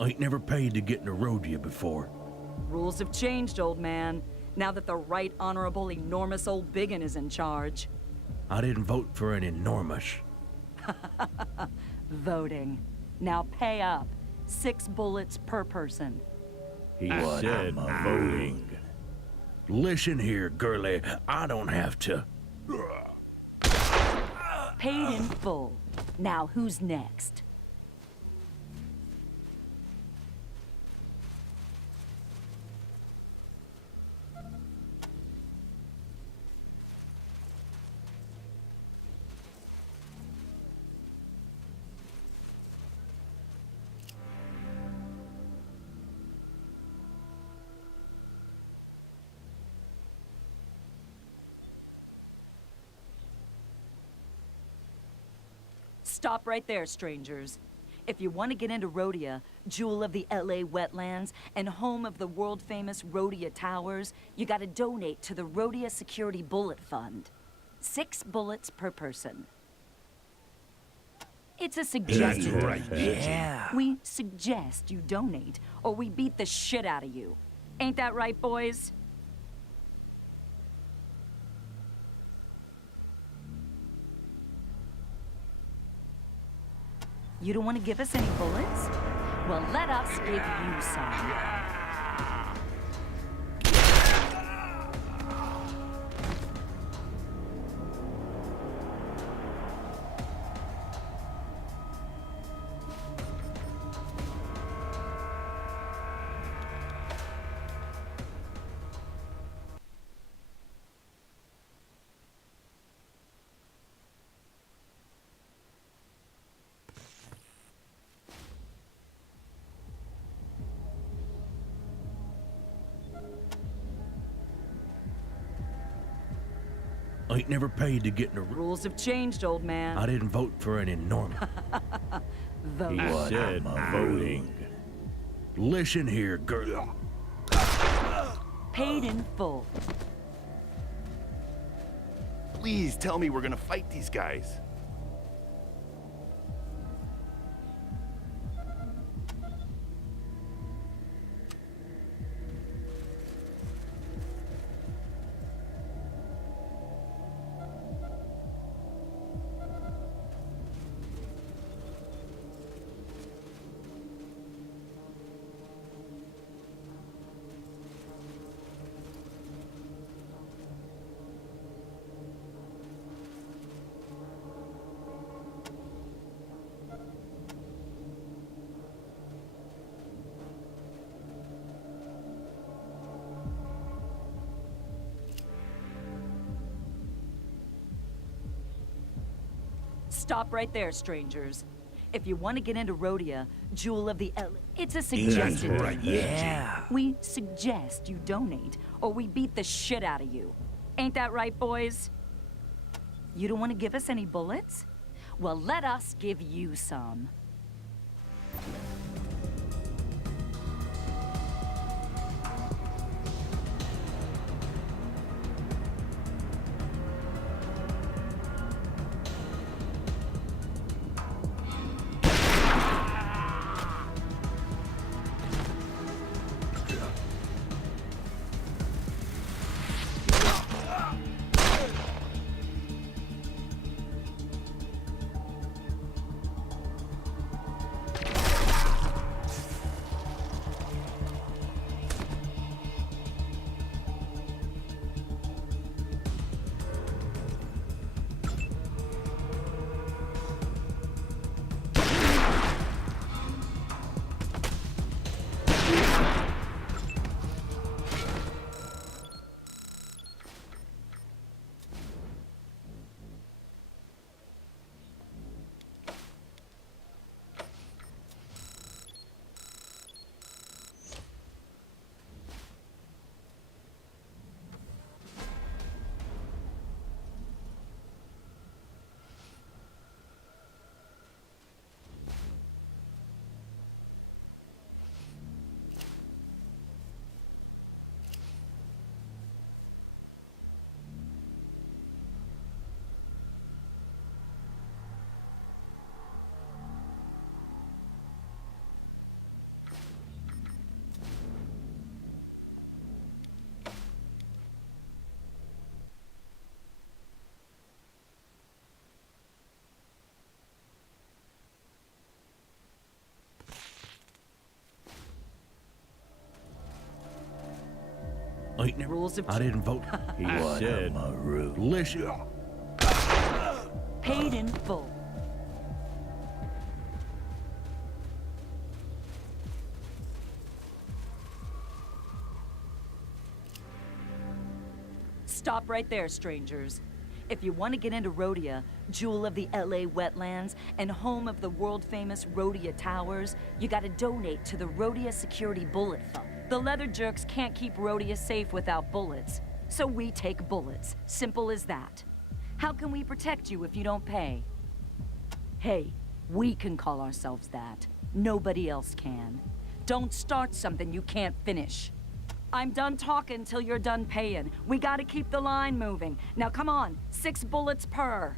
I ain't never paid to get in a road to you before. Rules have changed, old man. Now that the Right Honorable Enormous Old Biggin is in charge. I didn't vote for an enormous. Voting. Now pay up. 6 bullets per person. He said voting. Listen here, girlie. I don't have to. Paid in full. Now who's next? Stop right there, strangers. If you want to get into Rhodia, jewel of the LA wetlands and home of the world-famous Rhodia Towers, you gotta donate to the Rhodia Security Bullet Fund. 6 bullets per person. It's a suggestion. That's right, Yeah. We suggest you donate, or we beat the shit out of you. Ain't that right, boys? You don't want to give us any bullets? Well, let us give you some. I ain't never paid to get in the room. Rules have changed, old man. I didn't vote for an enormous. Vote. He said voting. Listen here, girl. Paid in full. Please tell me we're gonna fight these guys. Stop right there, strangers. If you want to get into Rhodia, jewel of the it's a suggestion. That's right, Yeah. We suggest you donate, or we beat the shit out of you. Ain't that right, boys? You don't want to give us any bullets? Well, let us give you some. ain't never. Rules of I didn't vote. He said, Listen. Paid in full. Stop right there, strangers. If you want to get into Rhodia, jewel of the LA wetlands and home of the world-famous Rhodia Towers, you gotta donate to the Rhodia Security Bullet Fund. The leather jerks can't keep Rhodia safe without bullets, so we take bullets. Simple as that. How can we protect you if you don't pay? Hey, we can call ourselves that. Nobody else can. Don't start something you can't finish. I'm done talking till you're done paying. We gotta keep the line moving. Now come on, 6 bullets per.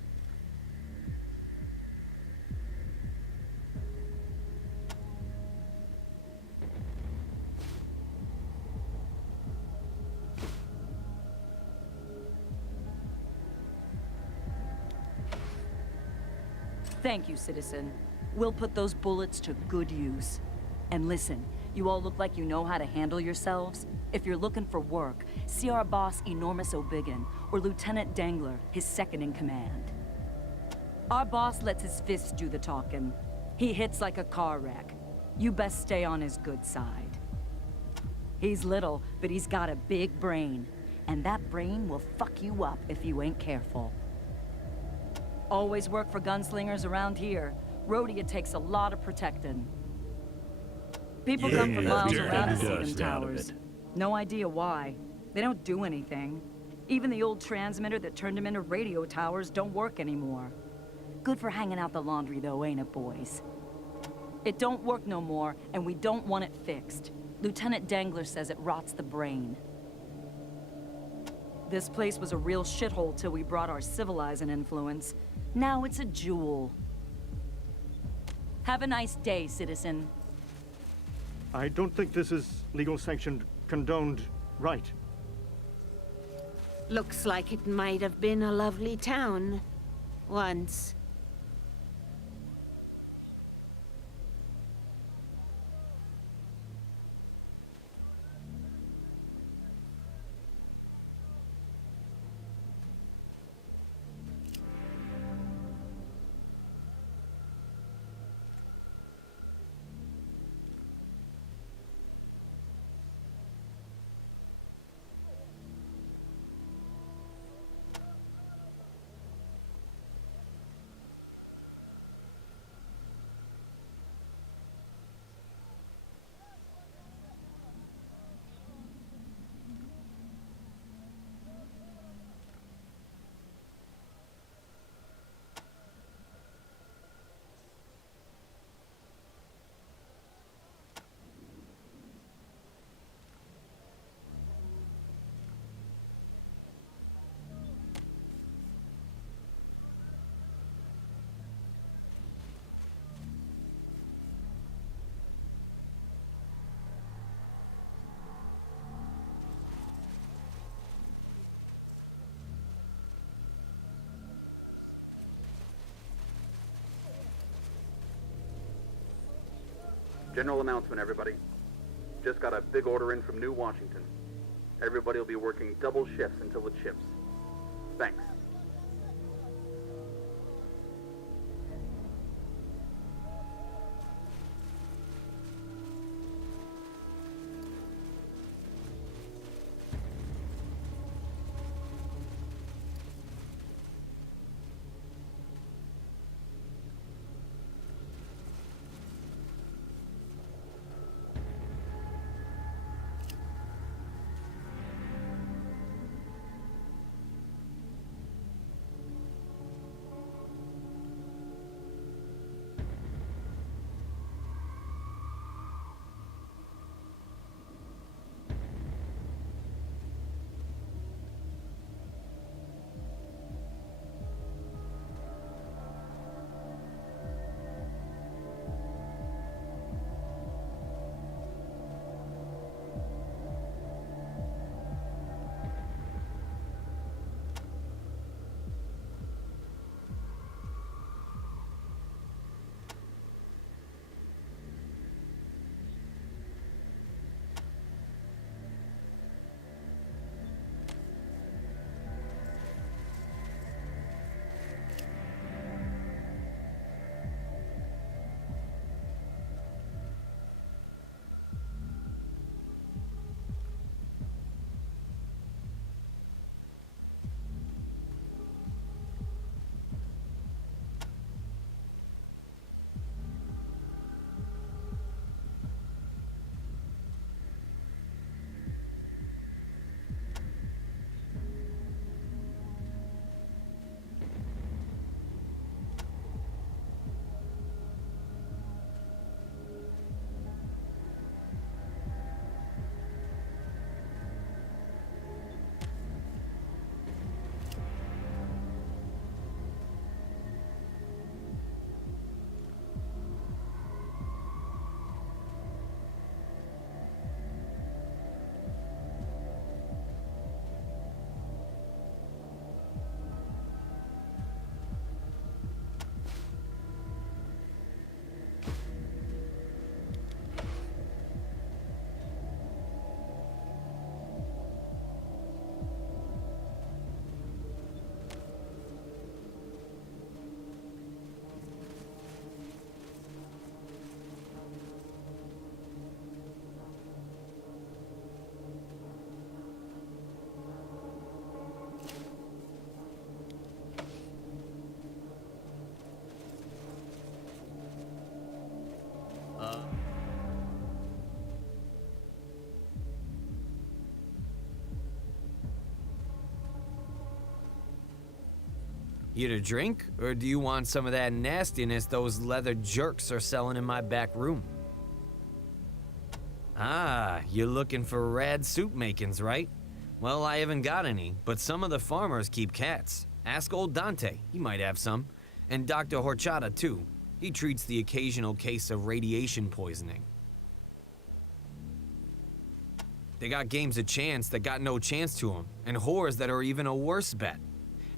Thank you, citizen. We'll put those bullets to good use. And listen, you all look like you know how to handle yourselves. If you're looking for work, see our boss Enormous O'Biggin, or Lieutenant Dangler, his second in command. Our boss lets his fists do the talking. He hits like a car wreck. You best stay on his good side. He's little, but he's got a big brain. And that brain will fuck you up if you ain't careful. Always work for gunslingers around here. Rhodia takes a lot of protecting. People come from miles around to see them towers. No idea why. They don't do anything. Even the old transmitter that turned them into radio towers don't work anymore. Good for hanging out the laundry though, ain't it, boys? It don't work no more, and we don't want it fixed. Lieutenant Dangler says it rots the brain. This place was a real shithole till we brought our civilizing influence. Now it's a jewel. Have a nice day, citizen. I don't think this is legal sanctioned, condoned, right. Looks like it might have been a lovely town. Once. General announcement, everybody. Just got a big order in from New Washington. Everybody will be working double shifts until it ships. Thanks. Here to drink, or do you want some of that nastiness those leather jerks are selling in my back room? Ah, you're looking for rad soup makings, right? Well, I haven't got any, but some of the farmers keep cats. Ask old Dante, he might have some. And Dr. Horchata, too. He treats the occasional case of radiation poisoning. They got games of chance that got no chance to them, and whores that are even a worse bet.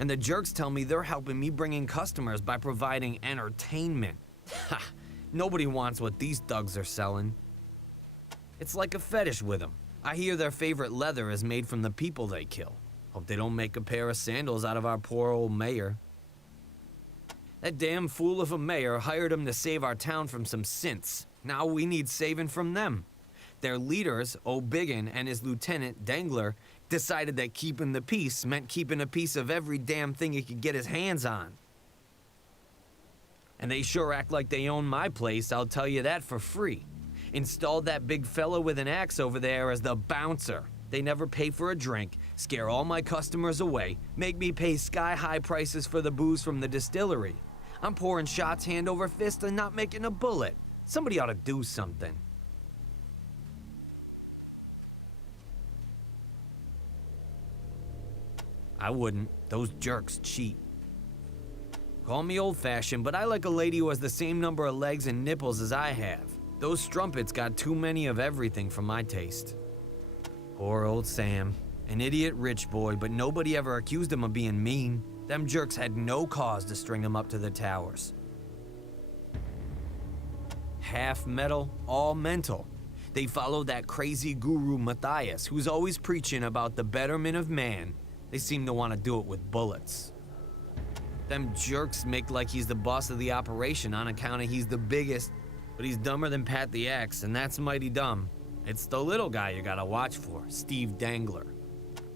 And the jerks tell me they're helping me bring in customers by providing entertainment. Ha! Nobody wants what these thugs are selling. It's like a fetish with them. I hear their favorite leather is made from the people they kill. Hope they don't make a pair of sandals out of our poor old mayor. That damn fool of a mayor hired him to save our town from some synths. Now we need saving from them. Their leaders, O'Biggin and his lieutenant, Dangler, decided that keeping the peace meant keeping a piece of every damn thing he could get his hands on. And they sure act like they own my place, I'll tell you that for free. Installed that big fella with an axe over there as the bouncer. They never pay for a drink, scare all my customers away, make me pay sky-high prices for the booze from the distillery. I'm pouring shots hand over fist and not making a bullet. Somebody ought to do something. I wouldn't. Those jerks cheat. Call me old-fashioned, but I like a lady who has the same number of legs and nipples as I have. Those strumpets got too many of everything for my taste. Poor old Sam. An idiot rich boy, but nobody ever accused him of being mean. Them jerks had no cause to string him up to the towers. Half metal, all mental. They follow that crazy guru Matthias, who's always preaching about the betterment of man. They seem to want to do it with bullets. Them jerks make like he's the boss of the operation on account of he's the biggest, but he's dumber than Pat the Axe, and that's mighty dumb. It's the little guy you gotta watch for, Steve Dangler.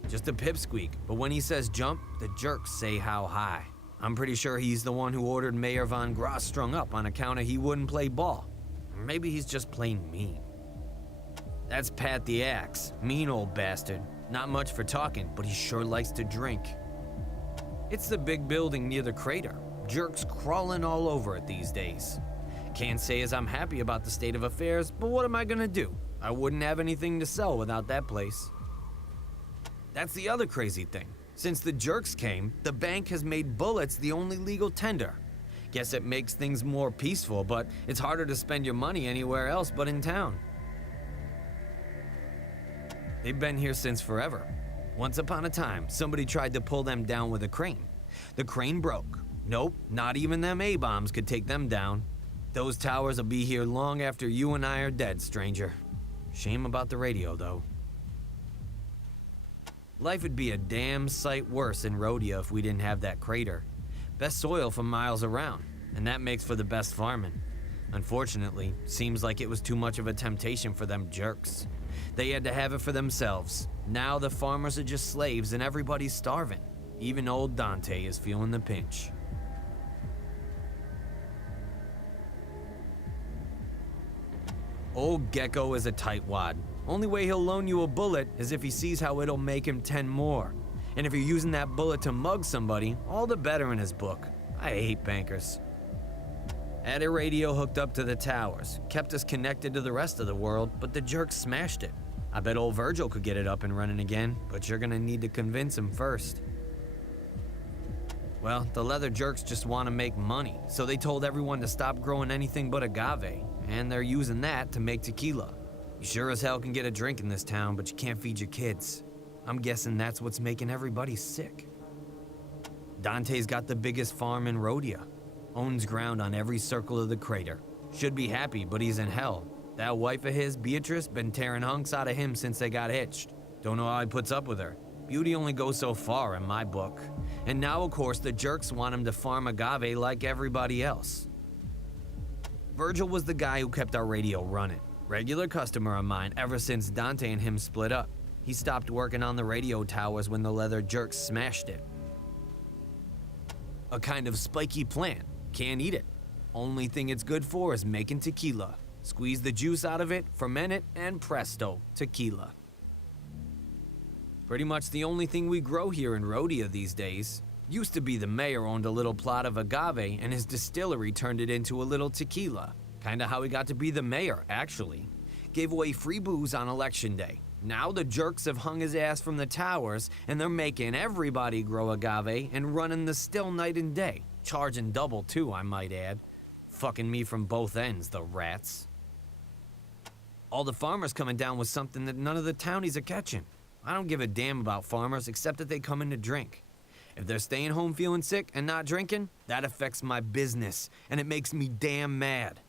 Just a pipsqueak, but when he says jump, the jerks say how high. I'm pretty sure he's the one who ordered Mayor Von Gross strung up on account of he wouldn't play ball. Or maybe he's just plain mean. That's Pat the Axe, mean old bastard. Not much for talking, but he sure likes to drink. It's the big building near the crater. Jerks crawling all over it these days. Can't say as I'm happy about the state of affairs, but what am I gonna do? I wouldn't have anything to sell without that place. That's the other crazy thing. Since the jerks came, the bank has made bullets the only legal tender. Guess it makes things more peaceful, but it's harder to spend your money anywhere else but in town. They've been here since forever. Once upon a time, somebody tried to pull them down with a crane. The crane broke. Nope, not even them A-bombs could take them down. Those towers will be here long after you and I are dead, stranger. Shame about the radio, though. Life would be a damn sight worse in Rhodia if we didn't have that crater. Best soil for miles around, and that makes for the best farming. Unfortunately, seems like it was too much of a temptation for them jerks. They had to have it for themselves. Now the farmers are just slaves and everybody's starving. Even old Dante is feeling the pinch. Old Gecko is a tightwad. Only way he'll loan you a bullet is if he sees how it'll make him 10 more. And if you're using that bullet to mug somebody, all the better in his book. I hate bankers. Had a radio hooked up to the towers, kept us connected to the rest of the world, but the jerks smashed it. I bet old Virgil could get it up and running again, but you're gonna need to convince him first. Well, the leather jerks just want to make money, so they told everyone to stop growing anything but agave, and they're using that to make tequila. You sure as hell can get a drink in this town, but you can't feed your kids. I'm guessing that's what's making everybody sick. Dante's got the biggest farm in Rhodia. Owns ground on every circle of the crater. Should be happy, but he's in hell. That wife of his, Beatrice, been tearing hunks out of him since they got hitched. Don't know how he puts up with her. Beauty only goes so far in my book. And now, of course, the jerks want him to farm agave like everybody else. Virgil was the guy who kept our radio running. Regular customer of mine ever since Dante and him split up. He stopped working on the radio towers when the leather jerks smashed it. A kind of spiky plant. Can't eat it. Only thing it's good for is making tequila. Squeeze the juice out of it, ferment it, and presto, tequila. Pretty much the only thing we grow here in Rhodia these days. Used to be the mayor owned a little plot of agave and his distillery turned it into a little tequila. Kinda how he got to be the mayor, actually. Gave away free booze on election day. Now the jerks have hung his ass from the towers and they're making everybody grow agave and running the still night and day. Charging double too, I might add. Fucking me from both ends, the rats. All the farmers coming down with something that none of the townies are catching. I don't give a damn about farmers except that they come in to drink. If they're staying home feeling sick and not drinking, that affects my business, and it makes me damn mad.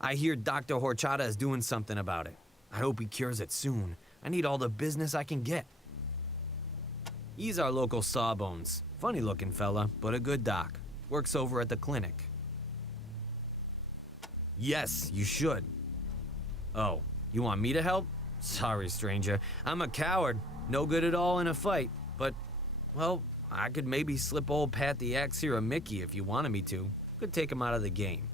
I hear Dr. Horchata is doing something about it. I hope he cures it soon. I need all the business I can get. He's our local sawbones. Funny looking fella, but a good doc. Works over at the clinic. Yes, you should. Oh, you want me to help? Sorry, stranger. I'm a coward. No good at all in a fight. But, well, I could maybe slip old Pat the Axe here a Mickey if you wanted me to. Could take him out of the game.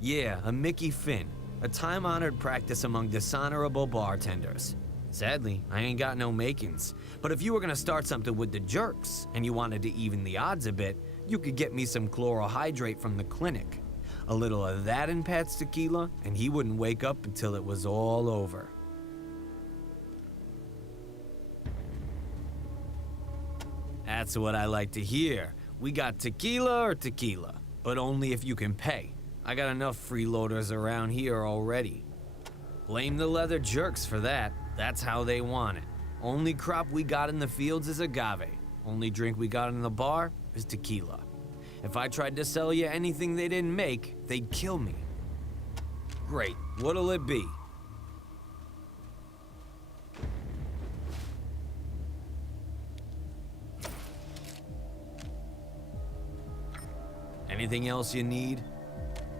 Yeah, a Mickey Finn. A time-honored practice among dishonorable bartenders. Sadly, I ain't got no makings. But if you were gonna start something with the jerks, and you wanted to even the odds a bit, you could get me some chlorohydrate from the clinic. A little of that in Pat's tequila, and he wouldn't wake up until it was all over. That's what I like to hear. We got tequila or tequila, but only if you can pay. I got enough freeloaders around here already. Blame the leather jerks for that. That's how they want it. Only crop we got in the fields is agave. Only drink we got in the bar is tequila. If I tried to sell you anything they didn't make, they'd kill me. Great, what'll it be? Anything else you need?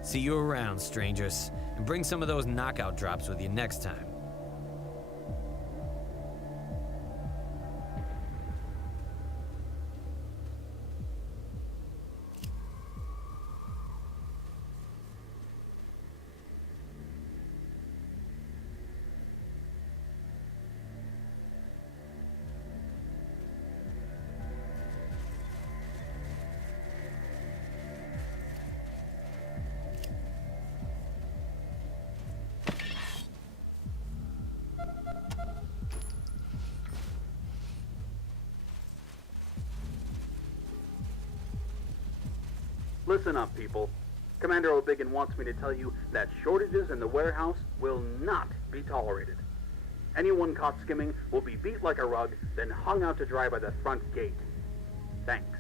See you around, strangers. And bring some of those knockout drops with you next time. Listen up, people. Commander O'Biggin wants me to tell you that shortages in the warehouse will not be tolerated. Anyone caught skimming will be beat like a rug, then hung out to dry by the front gate. Thanks.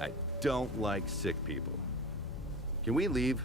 I don't like sick people. Can we leave?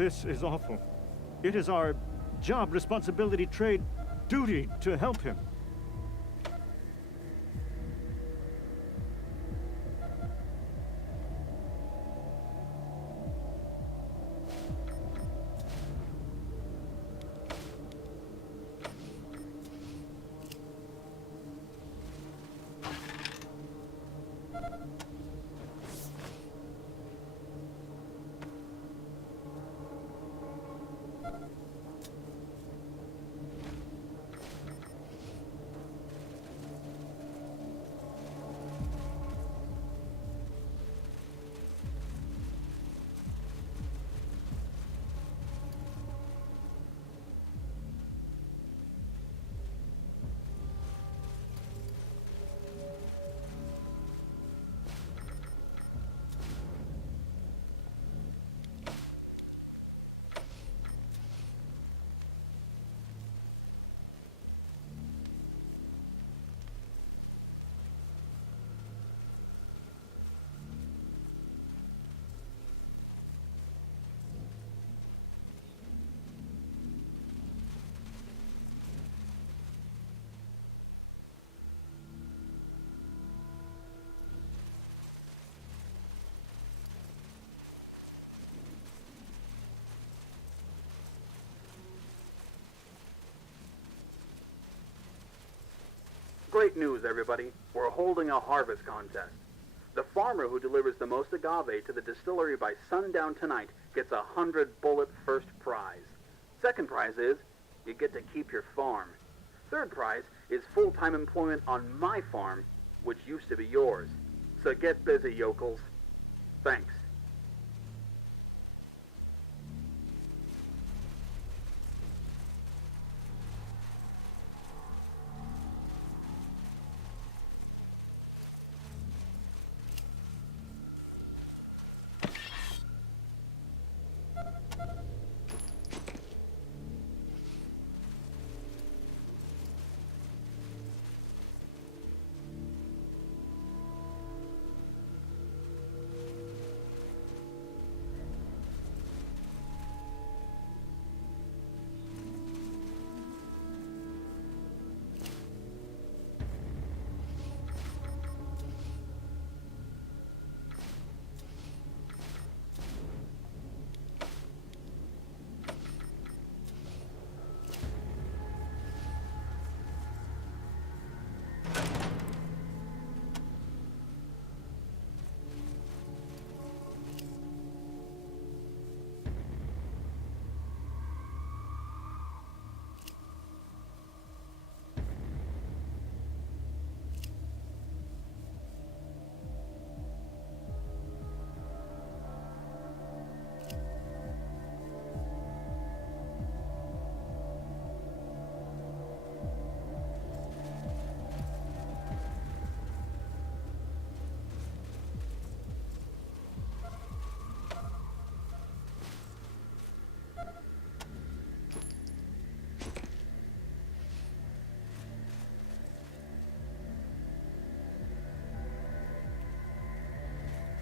This is awful. It is our job, responsibility, trade, duty to help him. Great news, everybody. We're holding a harvest contest. The farmer who delivers the most agave to the distillery by sundown tonight gets a 100-bullet first prize. Second prize is, you get to keep your farm. Third prize is full-time employment on my farm, which used to be yours. So get busy, yokels. Thanks.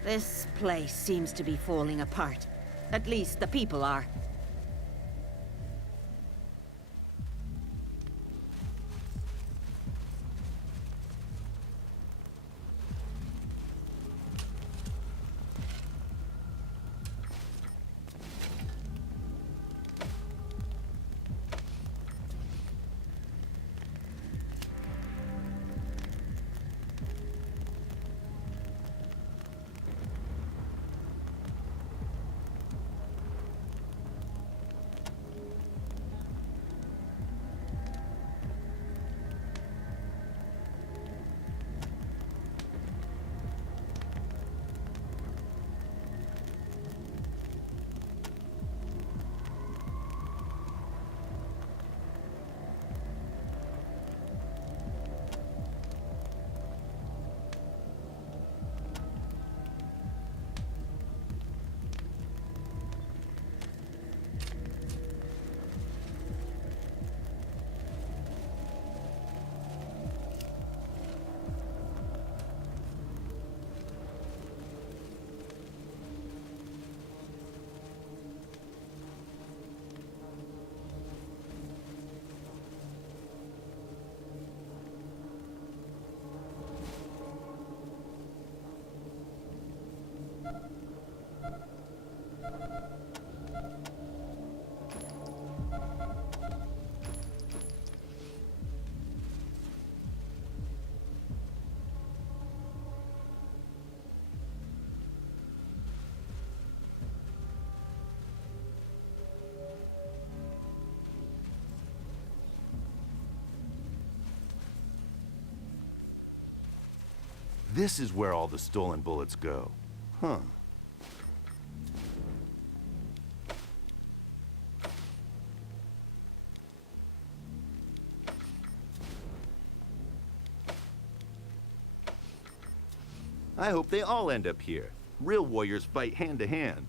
This place seems to be falling apart. At least the people are. this is where all the stolen bullets go. Huh. I hope they all end up here. Real warriors fight hand to hand.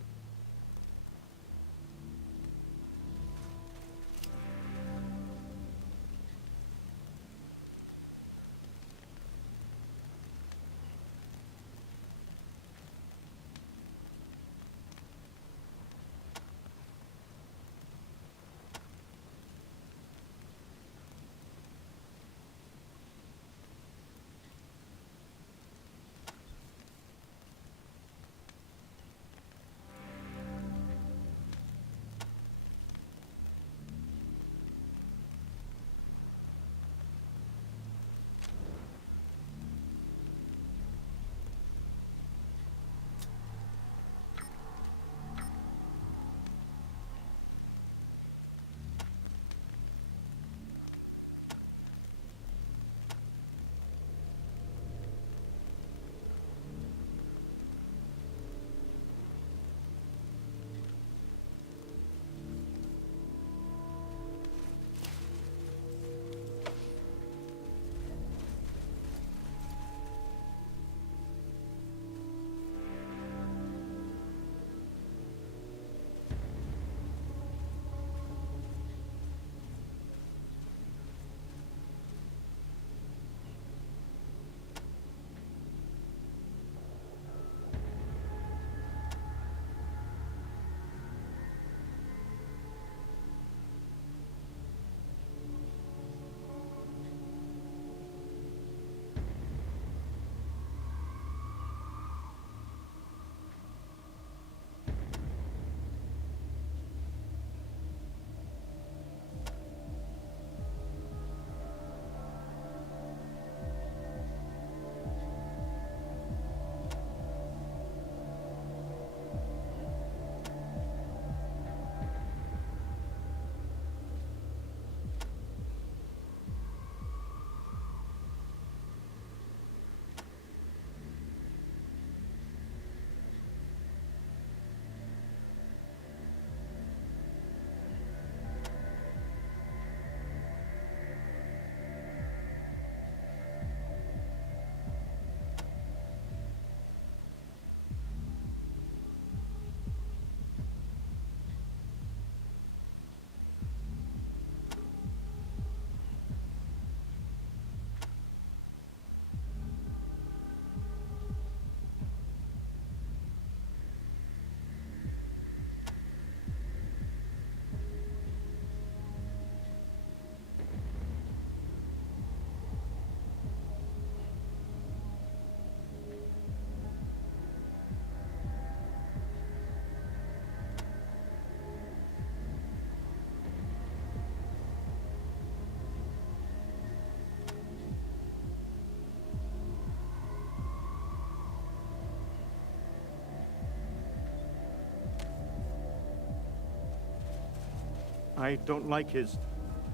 I don't like his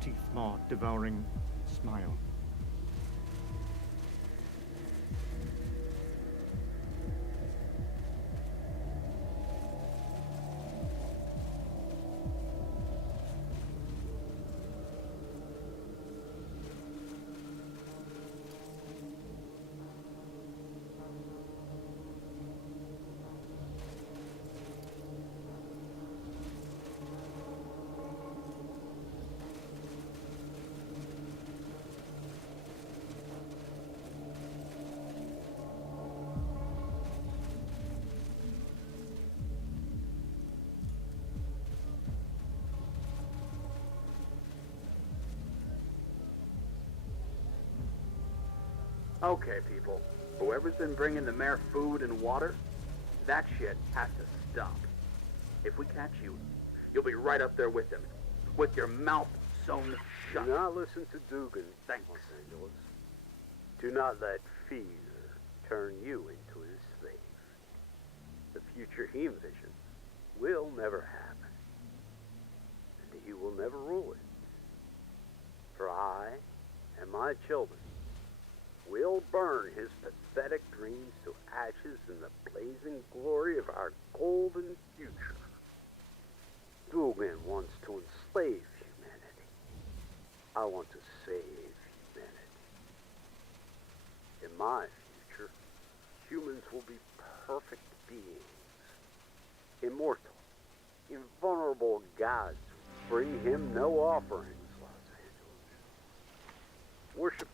teeth-maw-devouring smile. Okay, people. Whoever's been bringing the mayor food and water, that shit has to stop. If we catch you, you'll be right up there with him, with your mouth sewn shut. Do not listen to Dugan, Thanks. Los Angeles. Do not let fear turn you into his slave. The future he envisions will never happen, and he will never rule it. For I and my children will burn his pathetic dreams to ashes in the blazing glory of our golden future. Dugan wants to enslave humanity. I want to save humanity. In my future, humans will be perfect beings. Immortal, invulnerable gods who bring him no offerings, Los Angeles. Worship.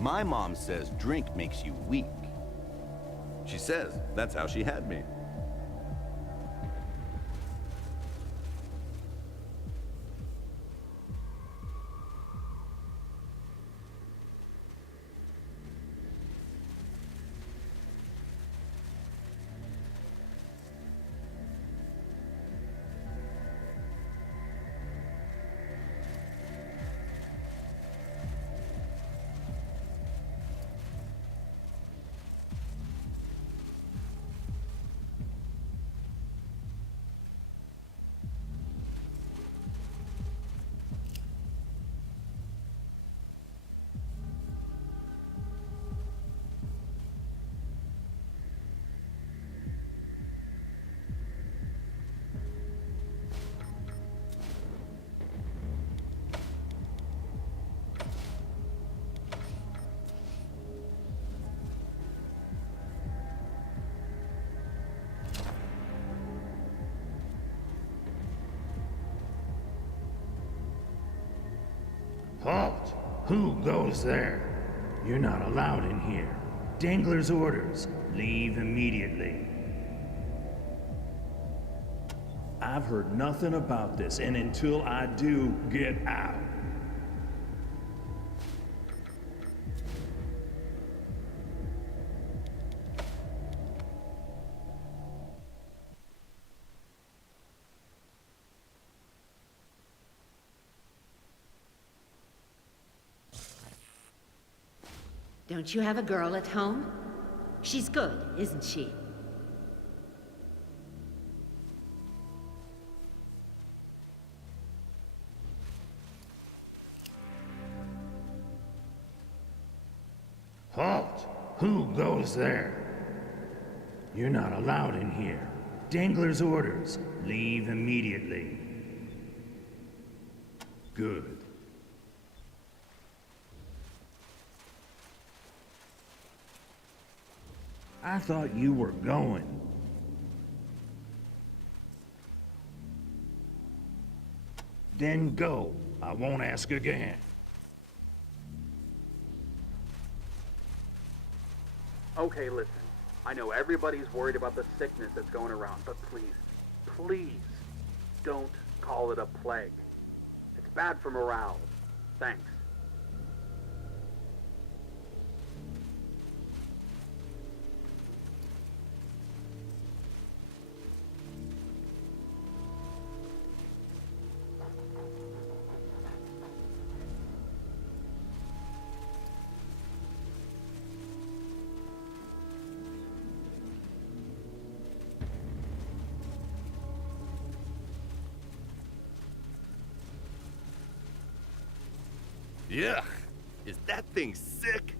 My mom says drink makes you weak. She says that's how she had me. Halt! Who goes there? You're not allowed in here. Dangler's orders. Leave immediately. I've heard nothing about this, and until I do, get out. Don't you have a girl at home? She's good, isn't she? Halt! Who goes there? You're not allowed in here. Dangler's orders. Leave immediately. Good. I thought you were going. Then go. I won't ask again. Okay, listen. I know everybody's worried about the sickness that's going around, but please, please, don't call it a plague. It's bad for morale. Thanks. Yeah, is that thing sick?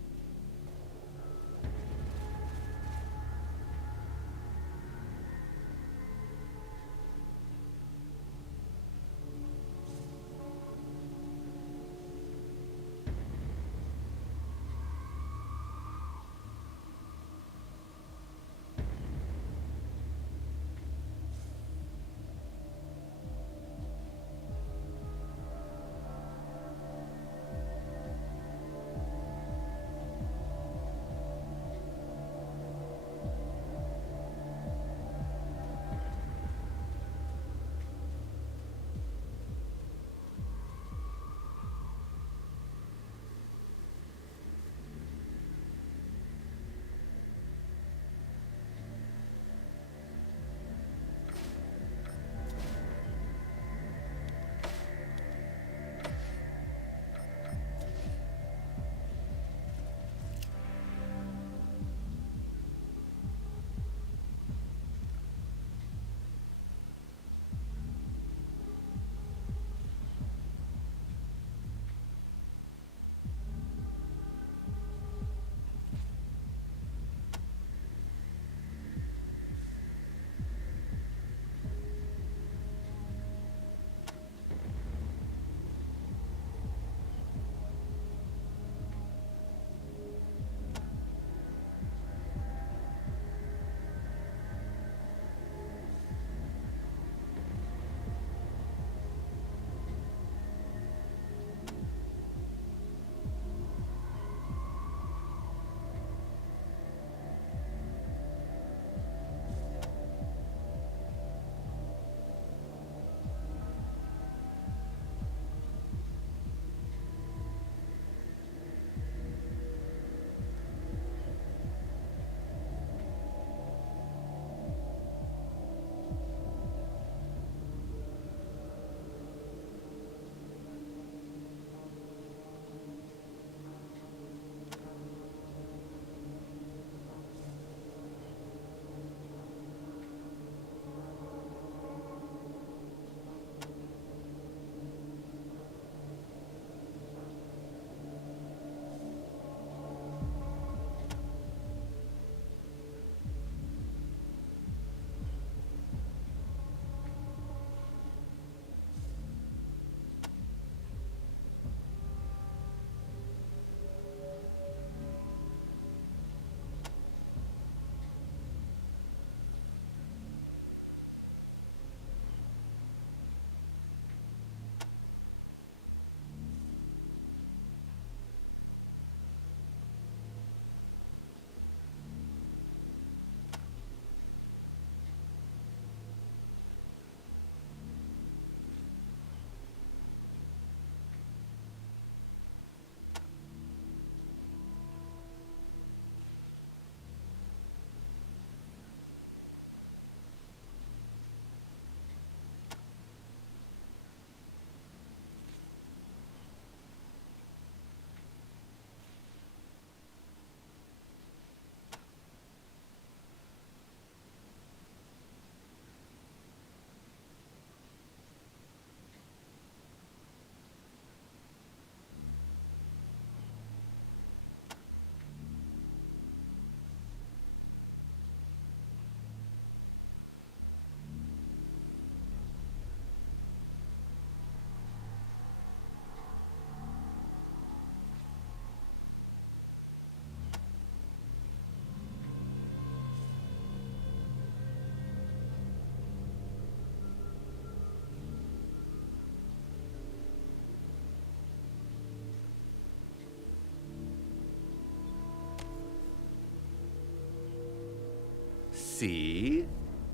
See?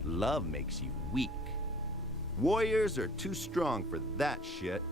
Love makes you weak. Warriors are too strong for that shit.